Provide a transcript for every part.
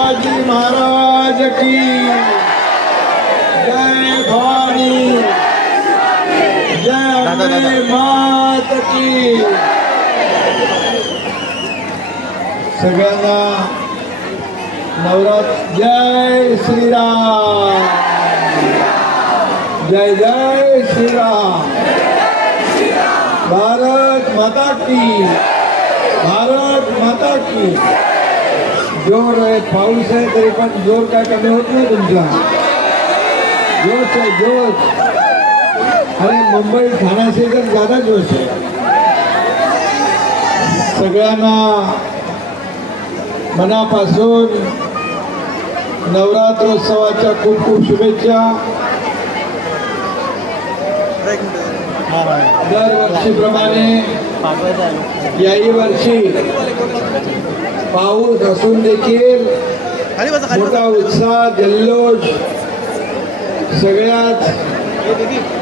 शिवाजी महाराज की जय भवानी, जय अंबे मात की। सगळ्यांना नवरात्र जय श्रीराम, जय जय श्रीराम। भारत माता की, भारत माता की। जोर आहे, पाऊस आहे, तरी पण जोर काय कमी होत नाही तुमचा, जोश आहे जोश। अरे मुंबई ठाणे से तर ज्यादा जोश आहे। सगळ्यांना मनापासून नवरात्रोत्सवाच्या खूप खूप शुभेच्छा। दरवर्षीप्रमाणे याही वर्षी पाऊस असून देखील मोठा उत्साह जल्लोष सगळ्याच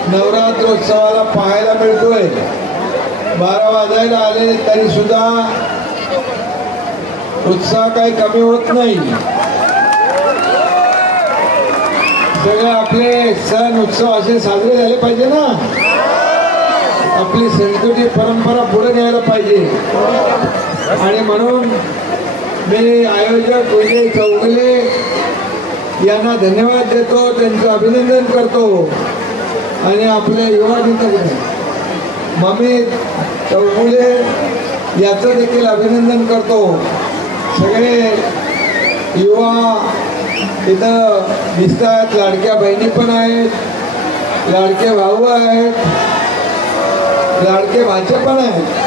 नवरात्रोत्सवाला पाहायला मिळतोय। 12 वाजायला आले तरी सुद्धा उत्साह काही कमी होत नाही। सगळे आपले सण उत्सव असे साजरे झाले पाहिजे ना, आपली संस्कृती परंपरा पुढे न्यायला पाहिजे। आणि म्हणून मी आयोजक विजय चौगुले यांना धन्यवाद देतो, त्यांचं अभिनंदन करतो। आणि आपले युवा नेते ममित चौगुले याचं देखील अभिनंदन करतो। सगळे युवा इथं दिसतात, लाडक्या बहिणी पण आहेत, लाडके भाऊ आहेत, लाडके भाचे पण आहेत।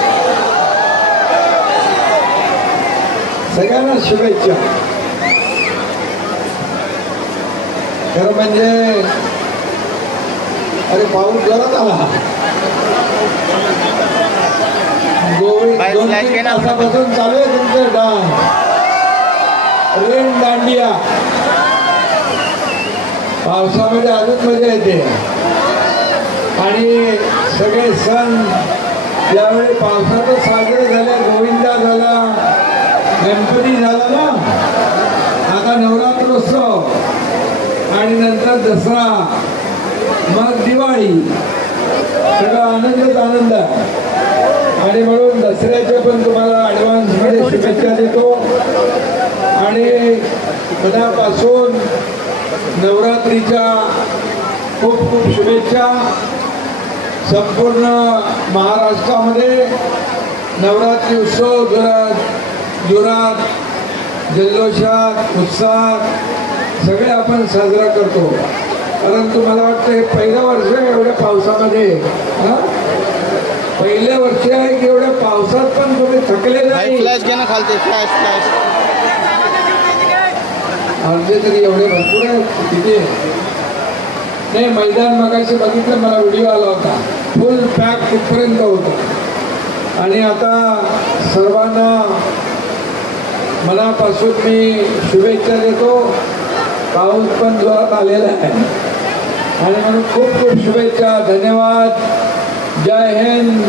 सगळ्यांना शुभेच्छा। खरं म्हणजे अरे पाऊस जोरात आला, 2-3 तासापासून चालू आहे तुमचं डान्स, रेन दांडिया। पावसामध्ये अजून मजा येते। आणि सगळे सण यावेळी पावसातच साजरे झाले। गोविंदा झाला, गणपती झाला ना, आता नवरात्रोत्सव आणि नंतर दसरा, मग दिवाळी, सगळा आनंदच आनंद। आणि म्हणून दसऱ्याचे पण तुम्हाला ॲडव्हान्समध्ये शुभेच्छा देतो। आणि मनापासून नवरात्रीच्या खूप खूप शुभेच्छा। संपूर्ण महाराष्ट्रामध्ये नवरात्री उत्सव जोरात जल्लोषात उत्साहात सगळे आपण साजरा करतो। परंतु मला वाटतं हे पहिलं वर्ष आहे एवढ्या पावसामध्ये, पहिल्या वर्ष आहे की एवढ्या पावसात पण तुम्ही थकले नाही। फ्लॅश घे ना खालते, फ्लॅश फ्लॅश अर्धे तरी एवढे भरपूर आहे तिथे। नाही मैदान मगाशी बघितलं, मला व्हिडिओ आला होता, फुल पॅक कुठपर्यंत होतं। आणि आता सर्वांना मनापासून मी शुभेच्छा देतो। पाऊस पण जोरात आलेला आहे आणि म्हणून खूप खूप शुभेच्छा, धन्यवाद, जय हिंद।